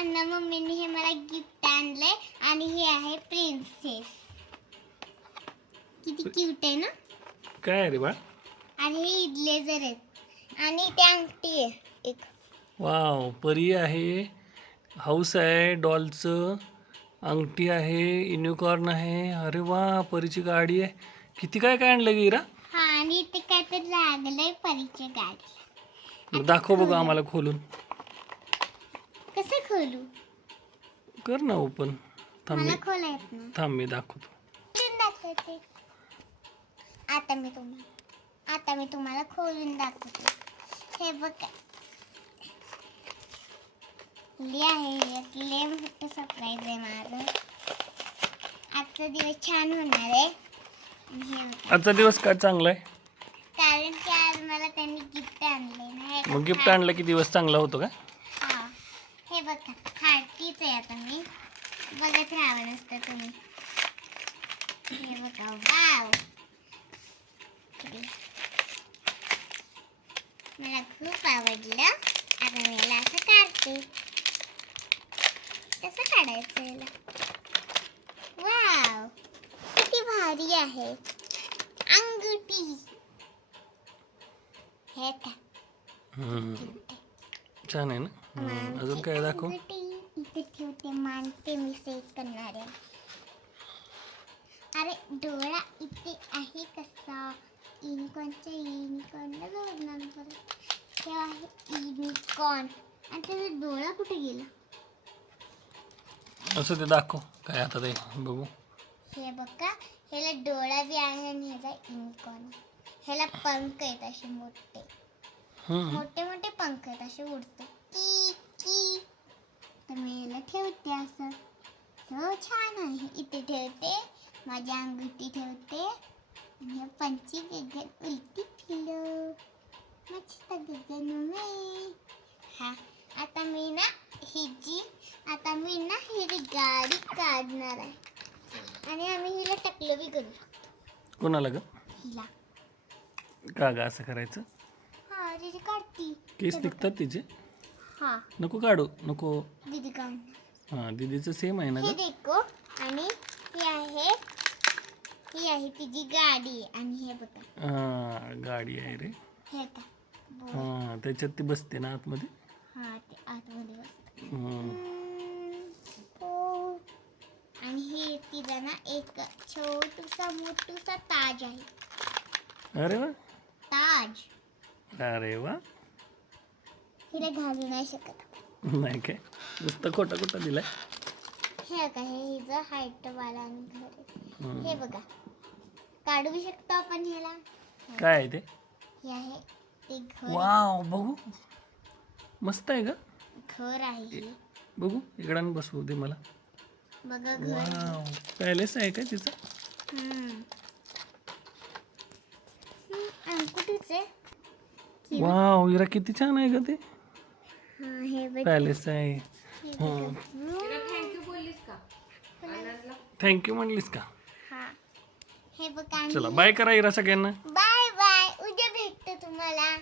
अण्णा मम्मीने हे मला गिफ्ट आणलंय आणि हे आहे प्रिन्सेस किती क्यूट आहे ना? काय आहे रे बा? आणि हे इडलेजर आहेत. आणि ते अंगठी आहे एक. वाव परी आहे हाऊस आहे डॉलचं अंगठी आहे युनिकॉर्न आहे. अरे वा परीची गाडी आहे. किती काय काय आणलं गे इरा? हा आणि ते काय तर लागलंय परीच्या गाडी. दाखव बघू आम्हाला खोलून. कसं खोलू? कर ना ओपन थांब मी मला खोला येत नाही. थांब मी दाखवतो. खोलून दाखवते. आता मी तुम्हाला आता मी तुम्हाला खोलून दाखवते. हे बघा. ले आहे एक लय मोठं सरप्राईज आहे माझं. आजचा दिवस छान होणार आहे. हे बघा. आजचा दिवस काय चांगला आहे कारण की आज मला त्यांनी गिफ्ट आणले ना. मग गिफ्ट. आणलं की दिवस चांगला होतो का? हे बघा खाटीच आहे आता मी. बघत राहावं नसतं तुम्ही. हे बघा वाव. मला खूप आवडलं. आता मी याला असं काढते. कसं काढायचं याला. वाव. किती भारी आहे. अंगठी. हे का छान आहे ना? हम्म. अजून काय दाखव? अंगठी इथे ठेवते मानते मी सेट करणार आहे. अरे डोळा इथे आहे कसा? जोडणार बरं. ते आहे आणि त्याचा डोळा कुठे गेला? असं ते दाखव. काय आता ते बघू. हे बघा ह्याला डोळा बी आहे आणि ह्याचा युनिकॉर्न ह्याला पंख आहेत असे मोठे. हम्म. मोठे मोठे पंख आहेत असे उडते. की की. तर मी याला ठेवते असं. हो छान आहे. इथे ठेवते. माझी अंगठी ठेवते. आणि हे पंची गगन उलटी फिरलो मस्त गगन में हा आता मी ना ही जी आता मी ना ही गाडी काढणार आहे. आणि आम्ही हिला टकलं बी करू शकतो. कोणाला ग? हिला. का ग असं करायचं? तिची काढती. केस निघतात तिचे? हा. नको काढू नको. दीदी काढणार हां दीदीचं सेम आहे ना हे ग? देखो आणि ही आहे ही आहे तिची गाडी आणि हे बघा. हां गाडी आहे रे. हे का. हां त्याच्यात ती बसते ना आतमध्ये? हा ते आतमध्ये बसतं. हम्म. हम्म. आणि हे तिचा ना एक छोटूसा मोठूसा ताज आहे. अरे वा. ताज. अरे वा. हिला घालू नाही शकत. नाही काय? नुसतं खोटा खोटा दिलाय. हे का हे हिचं हाईट वाला आणि घर आहे. हम्म. हे बघा. काढू शकतो आपण ह्याला. काय आहे ते? हे आहे ते घर. वाव बघू. मस्त आहे का घर आहे हे. बघू इकडं बसवू दे मला. बघा घर. वाव. पॅलेस आहे का तिचं हम्म. हम्म, अंकुटीच आहे किती- वाव इरा किती छान आहे का ते. पॅलेस आहे. थँक्यू म्हणलीस का? हे. बघा चला बाय करा इरा सगळ्यांना. बाय बाय उद्या भेटतो तुम्हाला.